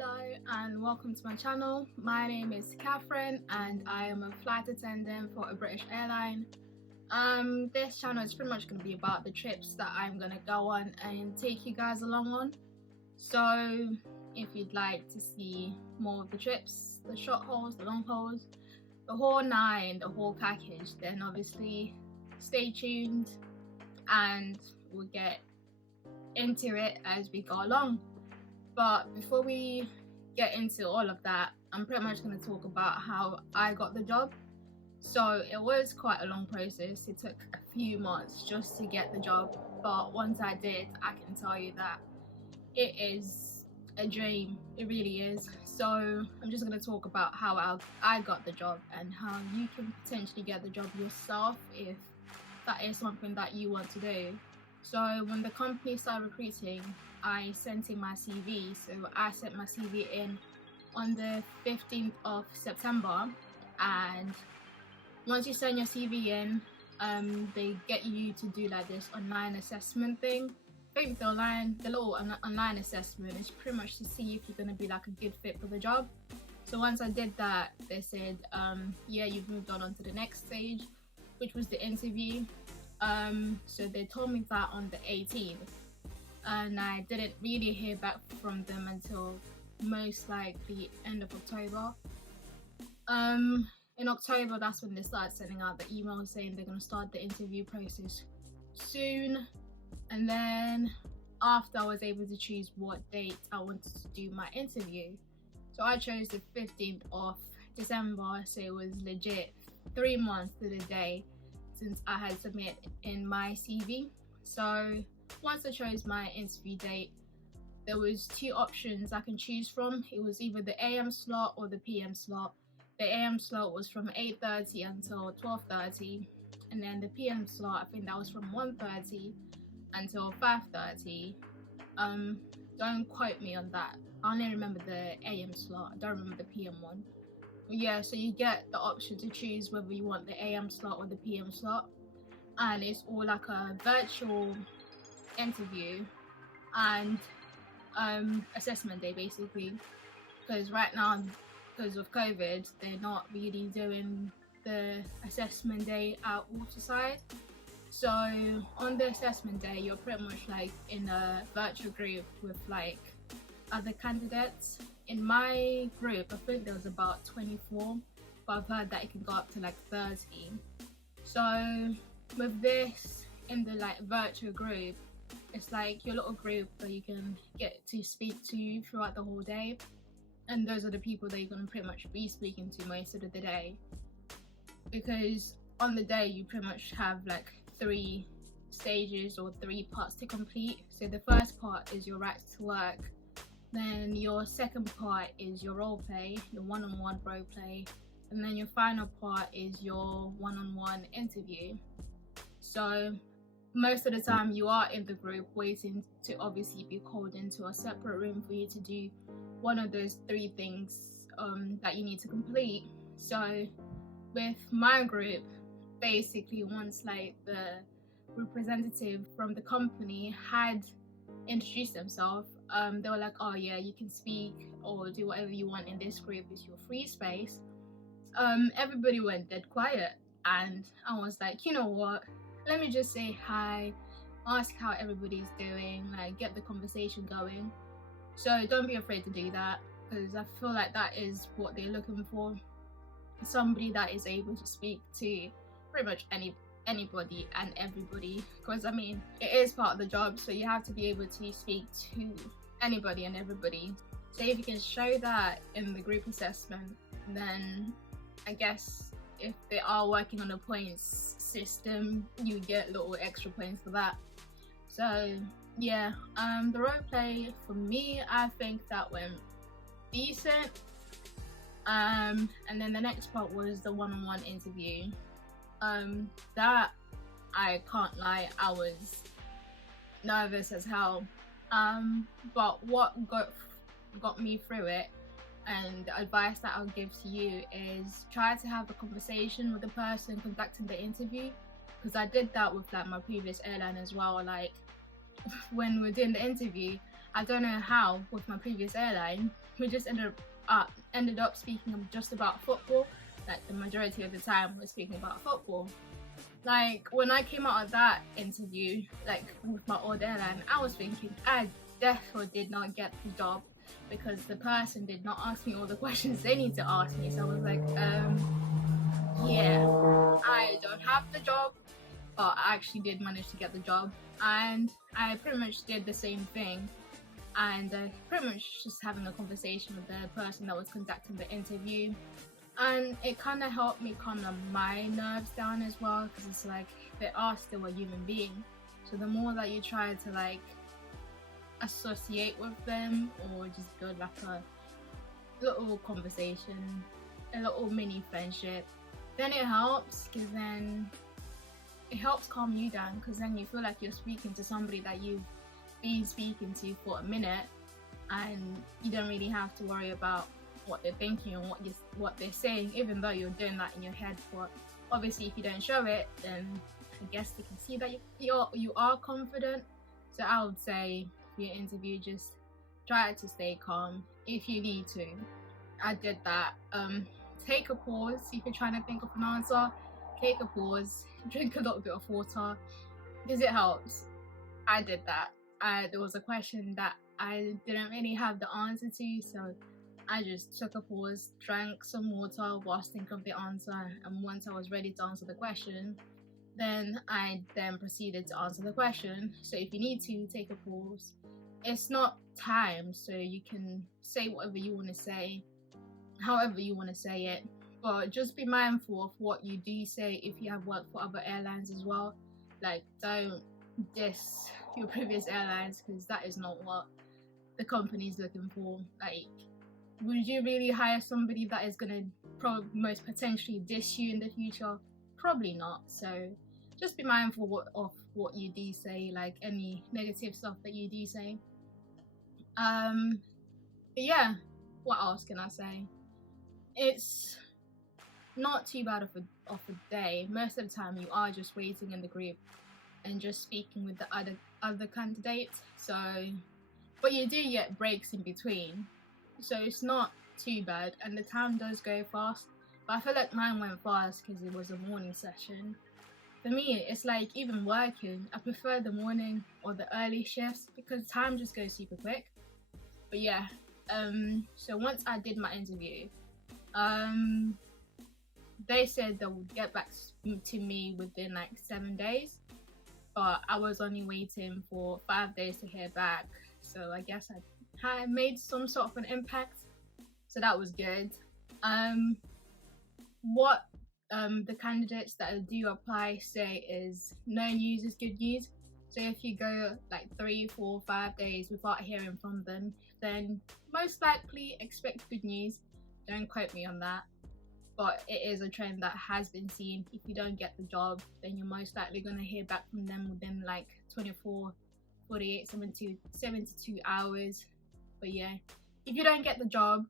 Hello and welcome to my channel. My name is Catherine and I am a flight attendant for a British airline. This channel is pretty much going to be about the trips that I'm going to go on and take you guys along on. So if you'd like to see more of the trips, the short hauls, the long hauls, the whole nine, the whole package, then obviously stay tuned and we'll get into it as we go along. But before we get into all of that, I'm pretty much going to talk about how I got the job. So it was quite a long process. It took a few months just to get the job, but once I did, I can tell you that it is a dream. It really is. So I'm just going to talk about how I got the job and how you can potentially get the job yourself if that is something that you want to do. So when the company started recruiting, I sent in my CV. So I sent my CV in on the 15th of September, and once you send your CV in, they get you to do like this online assessment thing. I think the little online assessment is pretty much to see if you're going to be like a good fit for the job. So once I did that, they said, yeah, you've moved on to the next stage, which was the interview. So they told me that on the 18th, and I didn't really hear back from them until most likely end of October. In October, that's when they started sending out the emails saying they're going to start the interview process soon. And then after, I was able to choose what date I wanted to do my interview. So I chose the 15th of December, so it was legit 3 months to the day since I had submitted in my CV. So once I chose my interview date, there was two options I can choose from. It was either the AM slot or the PM slot. The AM slot was from 8:30 until 12:30, and then the PM slot, I think that was from 1:30 until 5:30. Don't quote me on that. I only remember the AM slot. I don't remember the PM one. Yeah, so you get the option to choose whether you want the AM slot or the PM slot, and it's all like a virtual interview and assessment day basically, because right now, because of COVID, they're not really doing the assessment day at Waterside. So on the assessment day, you're pretty much like in a virtual group with like other candidates. In my group, I think there was about 24, but I've heard that it can go up to like 30. So with this, in the like virtual group, it's like your little group that you can get to speak to throughout the whole day, and those are the people that you're going to pretty much be speaking to most of the day, because on the day you pretty much have like 3 stages or 3 parts to complete. So the first part is your right to work, then your second part is your role play, your one-on-one role play, and then your final part is your one-on-one interview. So most of the time you are in the group waiting to obviously be called into a separate room for you to do one of those 3 things that you need to complete. So with my group, basically once like the representative from the company had introduced themselves, they were like, oh yeah, you can speak or do whatever you want in this group, it's your free space. Everybody went dead quiet, and I was like, you know what, let me just say hi, ask how everybody's doing, like get the conversation going. So don't be afraid to do that, because I feel like that is what they're looking for, somebody that is able to speak to pretty much anybody and everybody, because I mean, it is part of the job, so you have to be able to speak to anybody and everybody. So if you can show that in the group assessment, then I guess if they are working on a points system, you get little extra points for that. So yeah, the role play for me, I think that went decent. And then the next part was the one-on-one interview. That, I can't lie, I was nervous as hell. But what got me through it, and the advice that I'll give to you, is try to have a conversation with the person conducting the interview, because I did that with like my previous airline as well. Like when we're doing the interview, I don't know how with my previous airline, we just ended up speaking just about football. Like the majority of the time we're speaking about football. Like when I came out of that interview, like with my old airline, I was thinking I definitely did not get the job because the person did not ask me all the questions they need to ask me. So I was like, yeah, I don't have the job, but I actually did manage to get the job, and I pretty much did the same thing, and pretty much just having a conversation with the person that was conducting the interview, and it kind of helped me calm my nerves down as well, because it's like they are still a human being, so the more that you try to like associate with them or just build like a little conversation, a little mini friendship, then it helps, because then it helps calm you down, because then you feel like you're speaking to somebody that you've been speaking to for a minute, and you don't really have to worry about what they're thinking and what they're saying, even though you're doing that in your head. But obviously if you don't show it, then I guess they can see that you are confident. So I would say for your interview, just try to stay calm if you need to. I did that. Take a pause if you're trying to think of an answer. Take a pause, drink a little bit of water, because it helps. I did that. There was a question that I didn't really have the answer to, so I just took a pause, drank some water whilst thinking of the answer, and once I was ready to answer the question, then I proceeded to answer the question. So if you need to take a pause, it's not time, so you can say whatever you want to say, however you want to say it, but just be mindful of what you do say if you have worked for other airlines as well. Like, don't diss your previous airlines, because that is not what the company is looking for. Like, would you really hire somebody that is going to most potentially diss you in the future? Probably not. So just be mindful of what you do say, like any negative stuff that you do say. But yeah, what else can I say? It's not too bad of a day. Most of the time you are just waiting in the group and just speaking with the other candidates. So, but you do get breaks in between, so it's not too bad, and the time does go fast. But I feel like mine went fast because it was a morning session. For me, it's like even working, I prefer the morning or the early shifts because time just goes super quick. But yeah, so once I did my interview, they said they would get back to me within like 7 days, but I was only waiting for 5 days to hear back. So I guess I made some sort of an impact, so that was good. What the candidates that do apply say is no news is good news. So if you go like 3, 4, 5 days without hearing from them, then most likely expect good news. Don't quote me on that, but it is a trend that has been seen. If you don't get the job, then you're most likely going to hear back from them within like 24, 48, 72 hours. But yeah, if you don't get the job,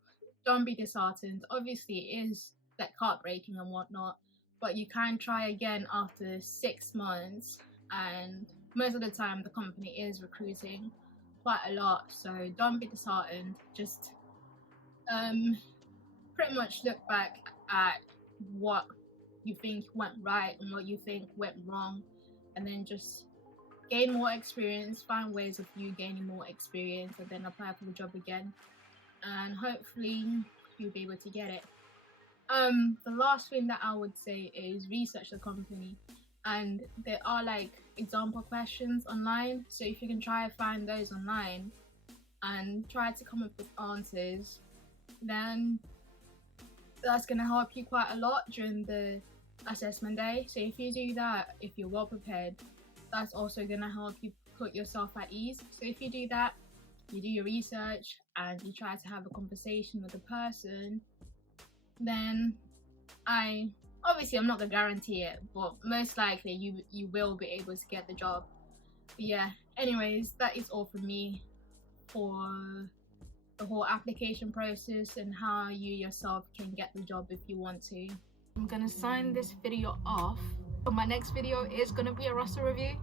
don't be disheartened. Obviously it is like heartbreaking and whatnot, but you can try again after 6 months, and most of the time the company is recruiting quite a lot, so don't be disheartened. Just pretty much look back at what you think went right and what you think went wrong, and then just gain more experience, find ways of you gaining more experience, and then apply for the job again, and hopefully you'll be able to get it. The last thing that I would say is research the company, and there are like example questions online, so if you can try and find those online and try to come up with answers, then that's going to help you quite a lot during the assessment day. So if you do that, if you're well prepared, that's also going to help you put yourself at ease. So if you do that, you do your research and you try to have a conversation with the person, then I'm not gonna guarantee it, but most likely you will be able to get the job. But yeah, anyways, that is all from me for the whole application process and how you yourself can get the job if you want to. I'm gonna sign this video off, but my next video is gonna be a roster review,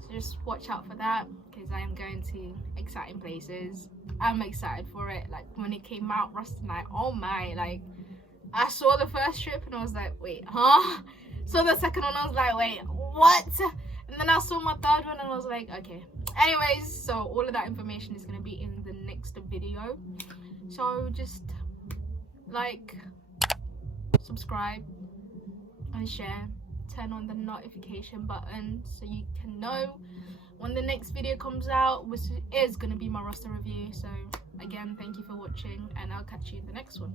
so just watch out for that, because I am going to exciting places. I'm excited for it. Like when it came out, Rusty Night, oh my, like I saw the first trip and I was like, wait, huh? So the second one I was like, wait, what? And then I saw my third one and I was like, okay. Anyways, so all of that information is going to be in the next video. So just like, subscribe and share, turn on the notification button so you can know when the next video comes out, which is going to be my roster review. So again, thank you for watching and I'll catch you in the next one.